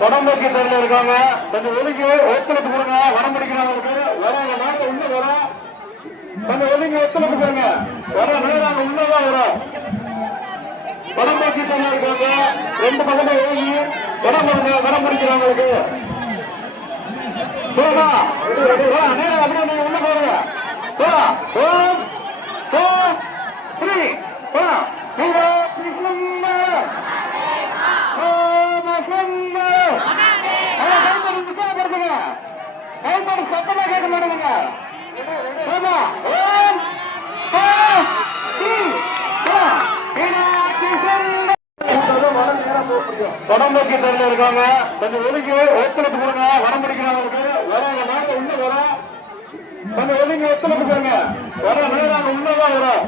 வடம்புக்கு தெரியல இருக்காங்க. கொஞ்சம் ஒதுக்கி ஒத்துழைப்பு கொடுங்க. வடம் பிடிக்கிறவங்களுக்கு வர நாங்க உள்ள வர கொஞ்சம் ஒதுக்கி ஒத்துழைப்பு கொடுங்க. வர நாங்க உள்ளதான் வரோம். வடம்புக்கு தெரியல இருக்காங்க. ரெண்டு பக்கத்தை ஒதுங்கி வடம் பிடிக்கிறவங்களுக்கு உள்ள போடுங்க. சத்தமா கேட்க மாட்டேங்க. வடம்புக்கு தெரியல இருக்காங்க. கொஞ்சம் ஒதுக்கி ஒத்துழைப்பு கொடுங்க. வடம் பிடிக்கிறவங்களுக்கு வர நாங்க உள்ள வர கொஞ்சம் ஒதுங்கி ஒத்துழைப்பு கொடுங்க. வர நாங்க உள்ளதான் வரோம்.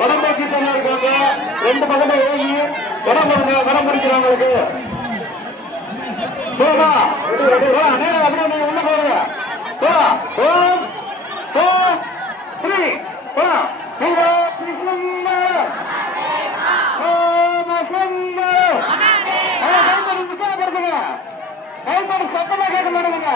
வடம்புக்கு தெரியல இருக்காங்க. ரெண்டு பக்கத்தை ஒதுங்கி வடம் பிடிக்கிறவங்களுக்கு உள்ள போடுங்க. சத்தமா கேட்க மாட்டேங்க.